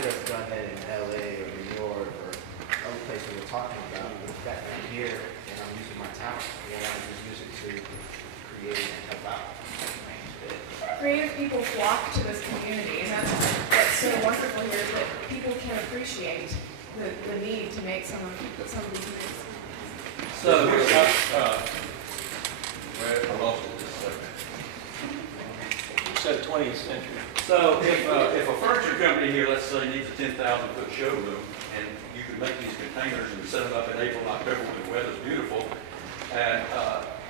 could have done that in LA or New York or other places we're talking about. But back down here, and I'm using my talent, and I want to just use it to create and help out. Creative people flock to this community, and that's what's so wonderful here, is that people can appreciate the need to make some of these things. So, where I lost it just a second. You said 20th century. So if a furniture company here, let's say, needs a 10,000-foot showroom, and you could make these containers and set them up in April and October when the weather's beautiful, and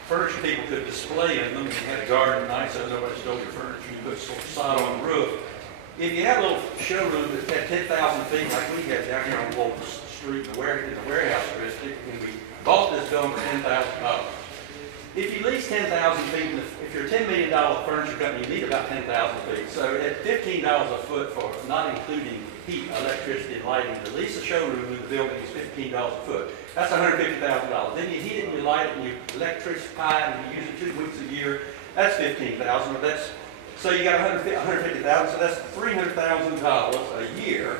furniture people could display in them, you had a garden night so nobody stole your furniture, you put sod on the roof. If you had a little showroom that had 10,000 feet like we have down here on Wolf Street in the warehouse district, and we bought this building for $10,000. If you lease 10,000 feet, if you're a $10 million furniture company, you need about 10,000 feet. So at $15 a foot for not including heat, electricity, and lighting, to lease a showroom in the building is $15 a foot. That's $150,000. Then you heat it and you light it and you electrify it and you use it 2 weeks a year. That's $15,000. So you got $150,000. So that's $300,000 a year.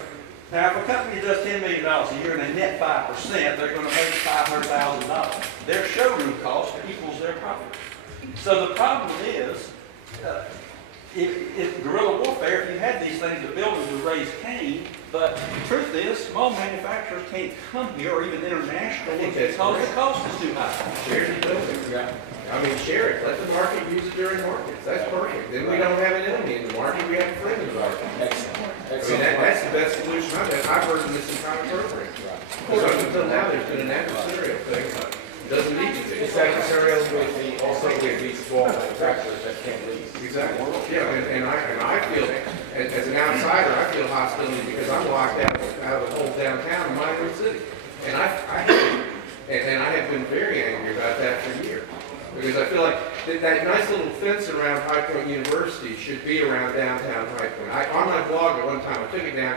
Now, if a company does $10 million a year and they net 5%, they're going to make $500,000. Their showroom cost equals their profit. So the problem is, in guerrilla warfare, if you had these things, the buildings would raise Cain. But the truth is, small manufacturers can't come here, or even internationally, because the cost is too high. Share the building. Yeah. I mean, share it. Let the market use it during markets. That's perfect. Then we don't have an enemy in the market. We have a friend in the market. Excellent. I mean, that's the best solution I've heard in this entire program. Because up until now, there's been an adversarial thing. It doesn't need to be. It's adversarial with also with these small manufacturers that can't lease. Exactly. Yeah, and I feel, as an outsider, I feel hostility because I'm locked out of the whole downtown in my own city. And I have been very angry about that for years. Because I feel like that nice little fence around High Point University should be around downtown High Point. On my blog at one time, I took it down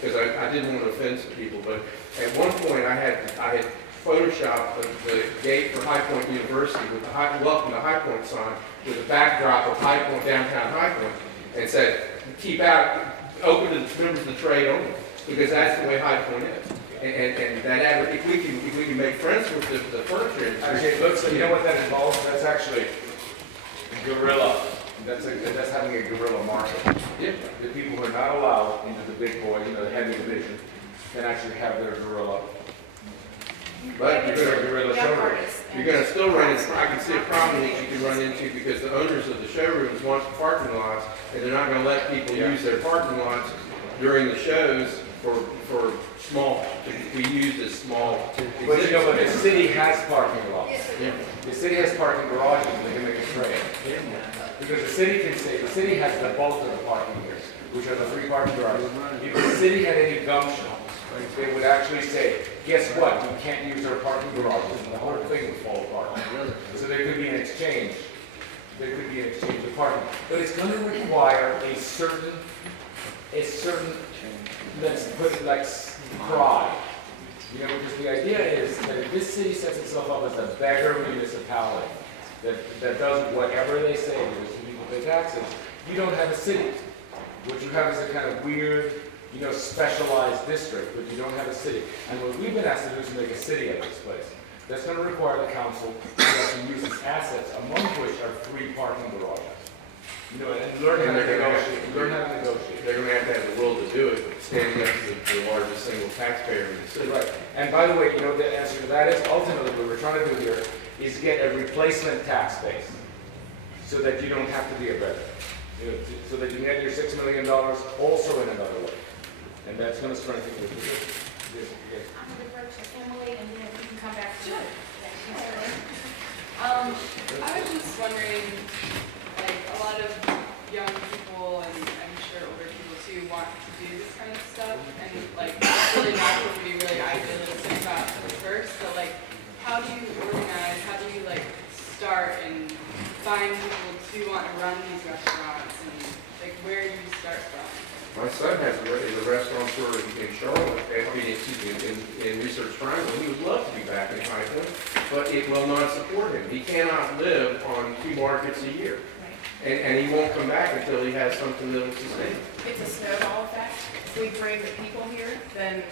because I didn't want to offend some people. But at one point, I had photoshopped the gate for High Point University with the welcome to High Point sign with a backdrop of High Point, downtown High Point, and said, keep out, open to the members of the trade only, because that's the way High Point is. And that if we can make friends with the furniture industry. Actually, it looks like, you know what that involves? That's actually guerrilla. That's having a guerrilla market. Yeah. The people who are not allowed into the big boy, the heavy division, can actually have their guerrilla. But you're going to still run into, I can see a problem that you can run into because the owners of the showrooms want parking lots, and they're not going to let people use their parking lots during the shows for small, to be used as small. But but the city has parking lots. Yeah. The city has parking garages, and they can make a trade. Because the city has the bulk of the parking here, which are the 3 parking garages. If the city had any gumption, they would actually say, guess what, you can't use our parking garages, and the whole thing would fall apart. So there could be an exchange. There could be an exchange of parking. But it's going to require a certain, let's put it like pride. Because the idea is that if this city sets itself up as a beggar municipality that does whatever they say because people pay taxes, you don't have a city. What you have is a kind of weird, specialized district, but you don't have a city. And what we've been asked to do is make a city of this place. That's going to require the council to use its assets, among which are 3 parking garages. And learn how to negotiate. They're going to have the will to do it, standing up to the largest single taxpayer in the city. Right. And by the way, the answer to that is ultimately what we're trying to do here is get a replacement tax base so that you don't have to be a beggar. So that you get your $6 million also in another way. And that's going to strengthen your position. Yes. I'm going to defer to Emily, and then we can come back to it. I was just wondering, like, a lot of young people, and I'm sure older people too, want to do this kind of stuff, and like, it's really natural to be really idealistic about the first. So, like, how do you organize? How do you start and find people to want to run these restaurants, and like, where do you start from? My son has a restaurateur in Charlotte, in Research Triangle. He would love to be back in High Point, but it will not support him. He cannot live on 2 markets a year. And he won't come back until he has something that will sustain him. It's a snowball effect. we bring the people here, then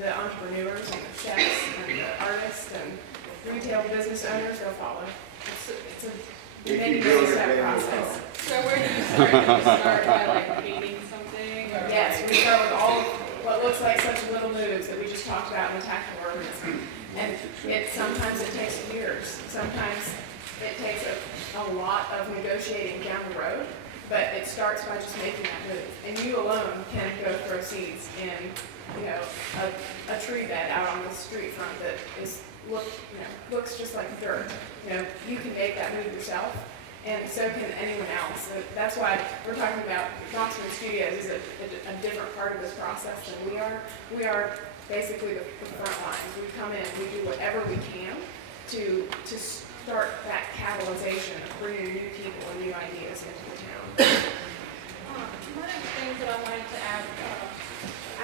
the entrepreneurs and the chefs and the artists and retail business owners, they'll follow. It's a many step process. So where do you start? Do you start by like painting something? Or Yes, like- we start with all of what looks like such little moves that we just talked about in the tactical urbanism. And sometimes it takes years. Sometimes it takes a lot of negotiating down the road, but it starts by just making that move. And you alone can go throw seeds in, a tree bed out on the street front that looks just like dirt. You can make that move yourself, and so can anyone else. So that's why we're talking about Roxman Studios is a different part of this process than we are. We are basically the front lines. We come in, we do whatever we can to start that catalyzation of bringing new people and new ideas into the town. One of the things that I wanted to add,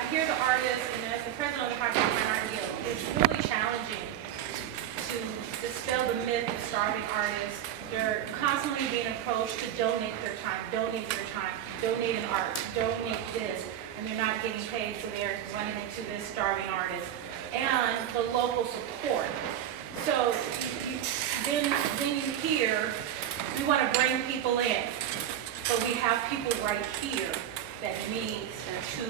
I hear the artists, and as the president of the High Point Art Guild, it's really challenging to dispel the myth of starving artists. They're constantly being approached to donate their time, donate an art, donate this, and they're not getting paid, so they're running into this starving artist. And the local support. So then you hear, we want to bring people in, but we have people right here that needs to,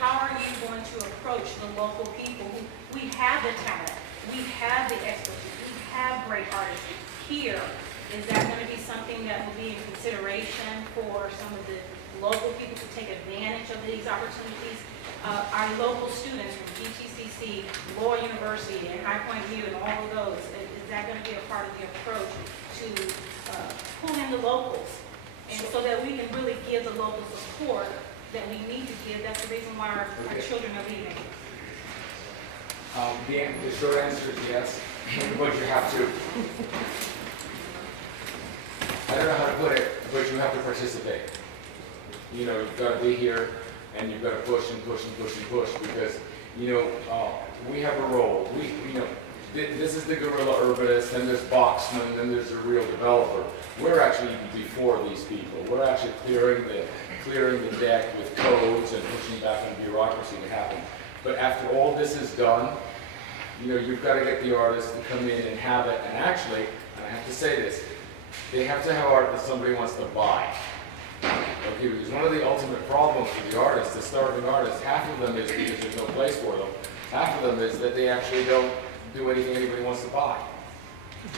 how are you going to approach the local people who, we have the talent, we have the expertise, we have great artists here. Is that going to be something that will be in consideration for some of the local people to take advantage of these opportunities? Our local students from GTCC, Loyola University, and High Point View, and all of those, is that going to be a part of the approach to pull in the locals? And so that we can really give the local support that we need to give. That's the reason why our children are leaving. The short answer is yes, but you have to. I don't know how to put it, but you have to participate. You've got to be here, and you've got to push and push and push and push because, we have a role. This is the guerrilla urbanist, then there's Boxman, then there's the real developer. We're actually before these people. We're actually clearing the deck with codes and pushing back on bureaucracy to happen. But after all this is done, you've got to get the artists to come in and have it. And actually, and I have to say this, they have to have art that somebody wants to buy. Okay, because one of the ultimate problems with the artists, the starving artists, half of them is because there's no place for them. Half of them is that they actually don't do anything anybody wants to buy.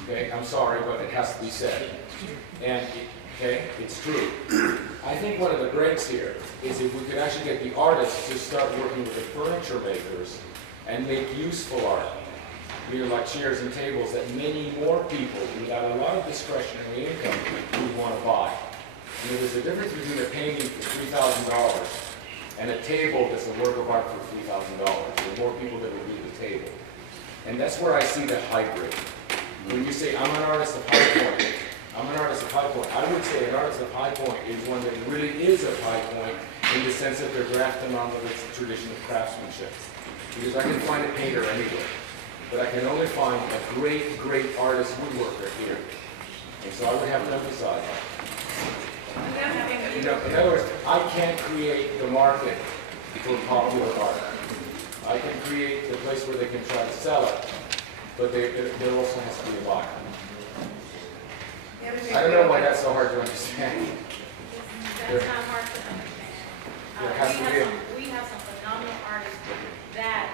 Okay, I'm sorry, but it has to be said. And, it's true. I think one of the breaks here is if we could actually get the artists to start working with the furniture makers and make useful art. Like chairs and tables that many more people without a lot of discretionary income would want to buy. There's a difference between a painting for $3,000 and a table that's a work of art for $3,000. There are more people that would read the table. And that's where I see the hybrid. When you say, I'm an artist of High Point, I would say an artist of High Point is one that really is of High Point in the sense that they're grafting on the tradition of craftsmanship. Because I can find a painter anywhere, but I can only find a great, great artist woodworker here. And so I would have to emphasize that. In other words, I can't create the market for popular art. I can create the place where they can try to sell it, but there also has to be a buyer. I don't know why that's so hard to understand. That's not hard to understand. We have some phenomenal artists that,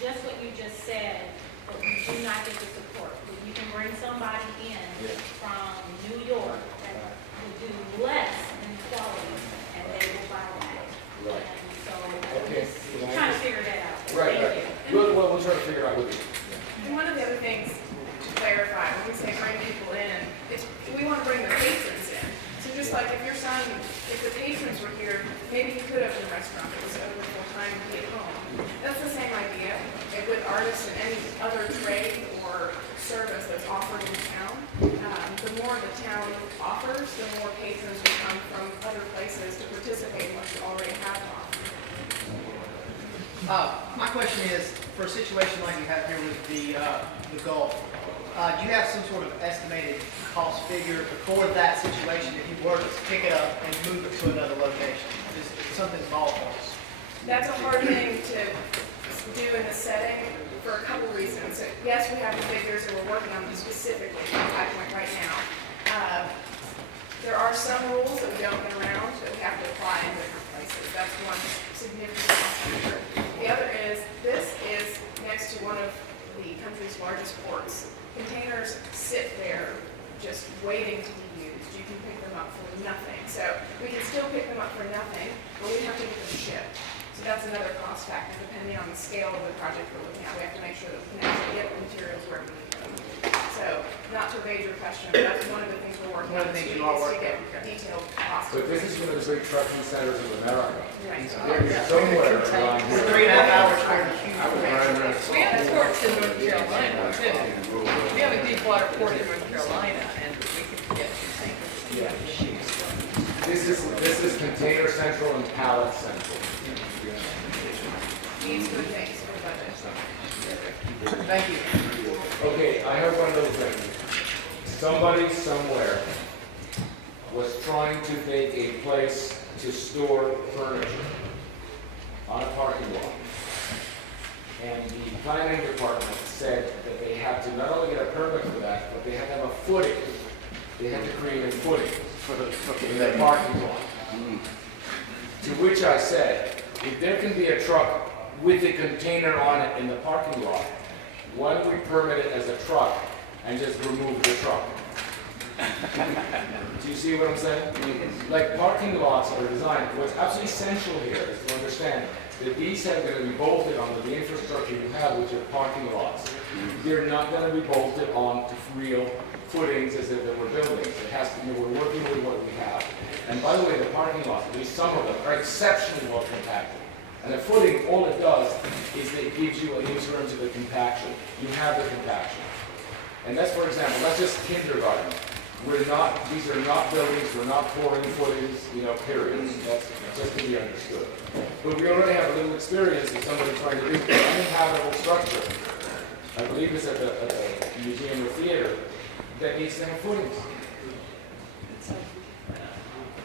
just what you just said, but we do not get the support. You can bring somebody in from New York that will do less in quality, and they will buy that. Right. And so, Okay. we're trying to figure that out. Right. Thank you. We'll try to figure out with you. And one of the other things to clarify, when we say bring people in, is we want to bring the patrons in. So just like if your son, if the patrons were here, maybe he could open a restaurant that was open full time and be at home. That's the same idea with artists and any other trade or service that's offered in town. The more the town offers, the more patrons will come from other places to participate in what you already have to offer. My question is, for a situation like you have here with the Gulf, do you have some sort of estimated cost figure for that situation if you were to pick it up and move it to another location? Just something ballpark. That's a hard thing to do in the setting for a couple reasons. So, yes, we have the figures and we're working on them specifically for High Point right now. There are some rules that we don't get around that we have to apply in different places. That's one significant factor. The other is, this is next to one of the country's largest ports. Containers sit there just waiting to be used. You can pick them up for nothing. So we can still pick them up for nothing, but we have to get them shipped. So that's another cost factor depending on the scale of the project we're looking at. We have to make sure that we can actually get the materials where we need them. So, not to evade your question, but that's one of the things we're working One on of the this things week you are is to working get on. detailed costs. But this is one of the big trucking centers of America. Right. There's somewhere around It's here. 3.5 hours for the huge. I was riding around. We have ports in North Carolina too. We have a deep water port in North Carolina and we can get containers. This is container central and pallet central. These good things for the budget. Thank you. Okay, I have one little thing. Somebody somewhere was trying to make a place to store furniture on a parking lot. And the planning department said that they had to not only get a permit for that, but they had to have a footing. They had to create a footing in their parking lot. To which I said, if there can be a truck with a container on it in the parking lot, why don't we permit it as a truck and just remove the truck? Do you see what I'm saying? Like parking lots are designed, what's absolutely essential here is to understand that these are going to be bolted onto the infrastructure you have with your parking lots. They're not going to be bolted onto real footings as if they were buildings. It has to be, we're working with what we have. And by the way, the parking lots, at least some of them, are exceptionally well compacted. And the footing, all it does is that it gives you an interim to the compaction. You have the compaction. And that's, for example, that's just kindergarten. These are not buildings, we're not pouring footings, periods. That's just to be understood. But we already have a little experience of somebody trying to do an uninhabitable structure. I believe it's at the museum or theater that needs to have footings.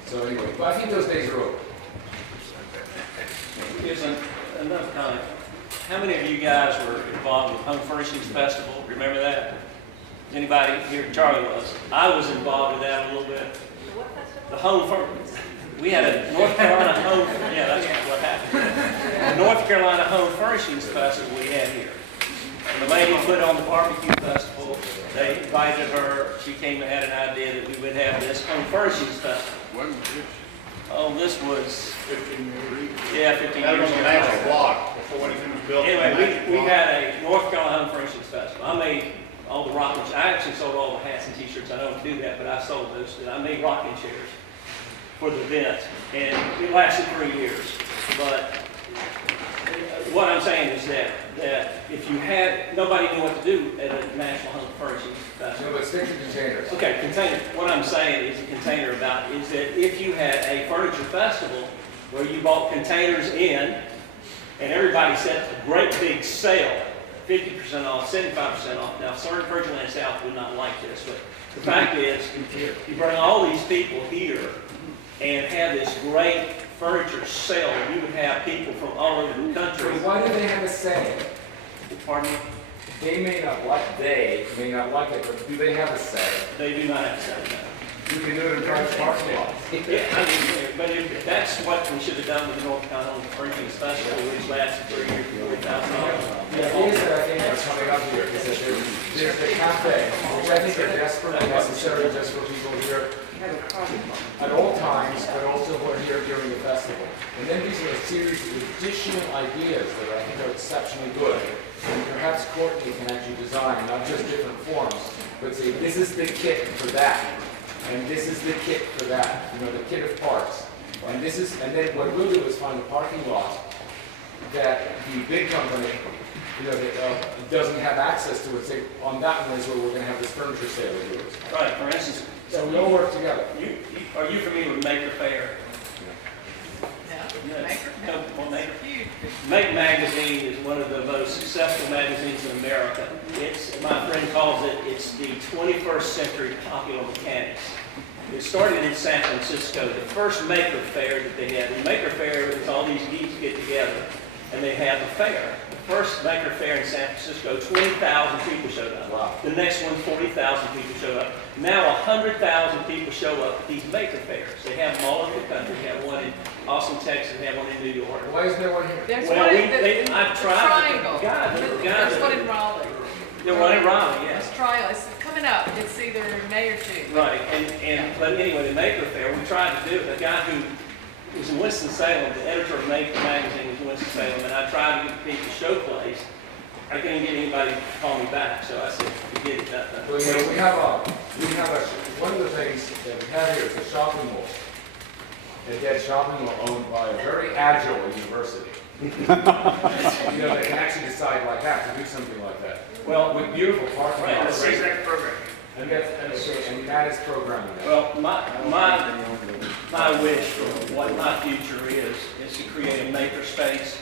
So anyway, but I think those days are over. Isn't enough time. How many of you guys were involved with Home Furnishings Festival? Remember that? Anybody here? Charlie was. I was involved with that a little bit. The Home Furnishings. We had a North Carolina Home. Yeah, that's what happened. The North Carolina Home Furnishings Festival we had here. And the lady put on the barbecue festival. They invited her. She came and had an idea that we would have this Home Furnishings Festival. Oh, this was 15 years ago. That was on National Block before anything was built. Anyway, we had a North Carolina Home Furnishings Festival. I made all the rocking chairs. I actually sold all the hats and t-shirts. I don't do that, but I sold those. I made rocking chairs for the event, and it lasted 3 years. But what I'm saying is that if you had, nobody knew what to do at a National Home Furnishings Festival. No, but stick to containers. Okay, container. What I'm saying is a container about is that if you had a furniture festival where you bought containers in, and everybody set a great big sale, 50% off, 75% off. Now, certain Virgin Land South would not like this, but the fact is, you bring all these people here and have this great furniture sale, you would have people from all over the country. So why do they have a say? Pardon me? They may not like it, but do they have a say? They do not have to say that. You can do it in private parking lots. Yeah, I mean, but if that's what we should have done with the North Carolina Home Furnishings Festival, which lasted 3 years, $40,000. The ideas that I think are coming up here is that there's the cafe, which I think are desperately necessary just for people here at all times, but also who are here during the festival. And then these are a series of additional ideas that I think are exceptionally good. And perhaps Courtney can actually design not just different forms, but say, this is the kit for that. And this is the kit for that, the kit of parts. And then what we'll do is find a parking lot that the big company, that doesn't have access to it. Say, on that one is where we're going to have this furniture sale of yours. Right, for instance, So we all work together. are you familiar with Maker Fair? Yeah. Make Magazine is one of the most successful magazines in America. My friend calls it's the 21st century popular mechanics. It started in San Francisco, the first maker fair that they had. The maker fair was all these geeks get together, and they had the fair. The first maker fair in San Francisco, 20,000 people showed up. Wow. The next one, 40,000 people showed up. Now 100,000 people show up at these maker fairs. They have them all over the country. They have one in Austin, Texas. They have one in New York. Why isn't there one here? There's Well, one we- in the they- I've tried to- triangle. God, There's one in Raleigh. They're running Raleigh, yes. It's triangle, it's coming up, it's either May or June. Right, but anyway, the Maker Fair, we tried to do it. The guy who was in Winston-Salem, the editor of Maker magazine was in Winston-Salem, and I tried to get people to show place. I couldn't get anybody to call me back, so I said, forget it, nothing. Well, you know, we have one of the things that we have here is a shopping mall. And that shopping mall owned by a very agile university. You know, they can actually decide like that, to do something like that. Well, With beautiful parking Right, lots. that's Exact program. And that is programming that. well, my wish for what my future is to create a maker space,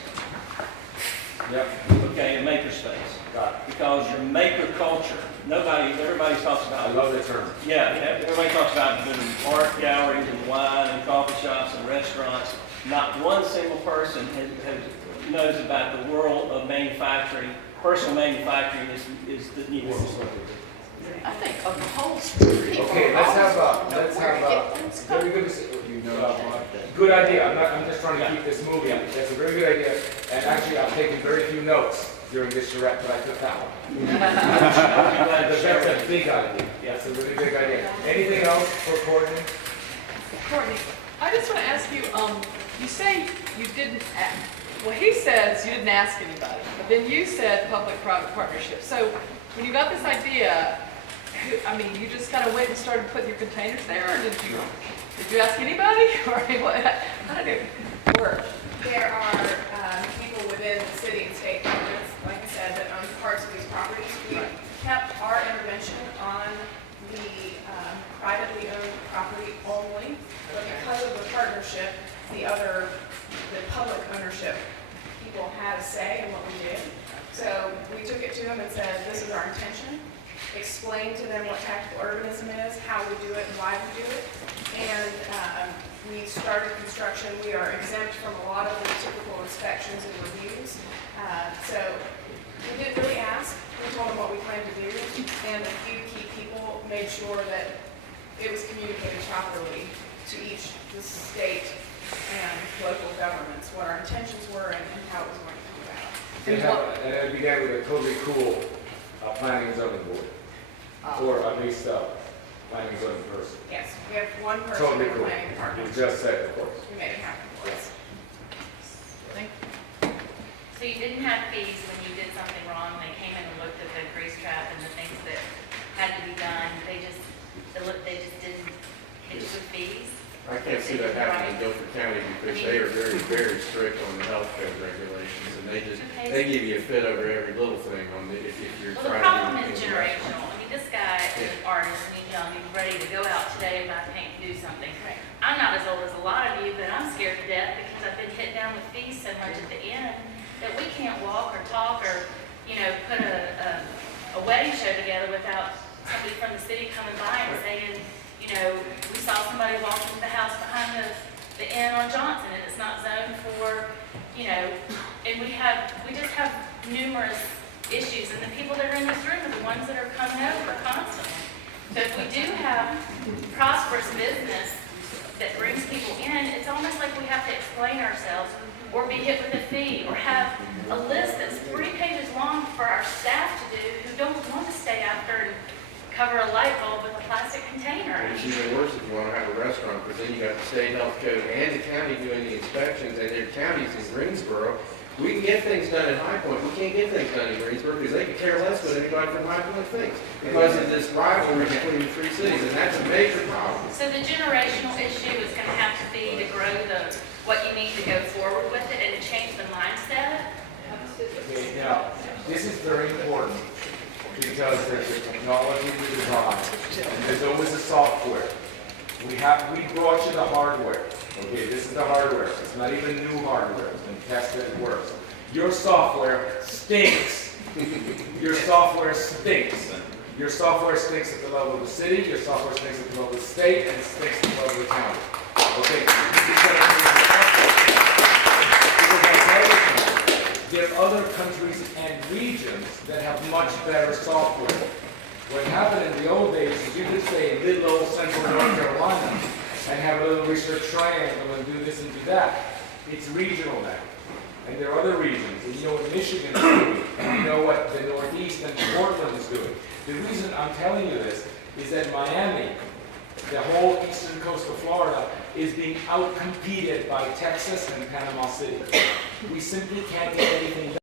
Yep, okay, a maker space. got it. Because your maker culture, everybody talks about I love the term. Yeah, everybody talks about doing art galleries and wine and coffee shops and restaurants. Not one single person knows about the world of manufacturing. Personal manufacturing is the new world. I think of the whole street. Okay, let's have very good, good idea. I'm just trying to keep this moving. That's a very good idea. And actually, I've taken very few notes during this charrette, but I took that one. That's a big idea. That's a really big idea. Anything else for Courtney? Courtney, I just want to ask you, you say you didn't ask, well, he says you didn't ask anybody, but then you said public-private partnership. So when you got this idea, you just kind of went and started putting your containers there, or did you ask anybody? Or how did it work? There are people within the city and state governments, like I said, that own parts of these properties. We kept our intervention on the privately owned property only, but because of the partnership, the public ownership people had a say in what we did. So we took it to them and said, this is our intention. Explained to them what tactical urbanism is, how we do it, and why we do it. And we started construction. We are exempt from a lot of the typical inspections and reviews. So we didn't really ask. We told them what we planned to do. And a few key people made sure that it was communicated properly to each the state and local governments, what our intentions were and how it was going to come about. And it began with a totally cool planning and zoning board. Or at least planning and zoning person. Yes, we have one person Totally in the cool. planning department. You just said, of course. We made it happen for us. So you didn't have fees when you did something wrong, they came in and looked at the grease trap and the things that had to be done, they just didn't hit you with fees? I can't see that happening in Guilford County because they are very, very strict on the health code regulations, and they give you a fit over every little thing if you're Well, the trying to do problem is anything generational. I mean, this guy is an artist and he's young, he's ready to go out today and buy paint and do something. I'm not as old as a lot of you, but I'm scared to death because I've been hit down with fees so much at the end that we can't walk or talk or, put a wedding show together without somebody from the city coming by and saying, we saw somebody walk into the house behind the inn on Johnson and it's not zoned for, and we just have numerous issues, and the people that are in this room are the ones that are coming over constantly. So if we do have prosperous business that brings people in, it's almost like we have to explain ourselves or be hit with a fee or have a list that's 3 pages long for our staff to do who don't want to stay after and cover a light bulb with a plastic container. And it's even worse if you want to have a restaurant, because then you got the state health code and the county doing the inspections, and their counties in Greensboro. We can get things done in High Point. We can't get things done in Greensboro because they can care less what anybody from High Point thinks because of this rivalry between the 3 cities, and that's a major problem. So the generational issue is going to have to be to grow what you need to go forward with it and to change the mindset. Okay, now, this is very important because there's a technology we design, and there's always a software. We brought you the hardware. Okay, this is the hardware. It's not even new hardware. It's been tested, it works. Your software stinks. Your software stinks. Your software stinks at the level of the city, your software stinks at the level of the state, and it stinks at the level of the county. Okay? There are other countries and regions that have much better software. What happened in the old days is you could stay in little old central North Carolina and have a little research triangle and do this and do that. It's regional now. And there are other regions. And you know what Michigan is doing. And you know what the Northeast and Portland is doing. The reason I'm telling you this is that Miami, the whole eastern coast of Florida, is being outcompeted by Texas and Panama City. We simply can't get anything done.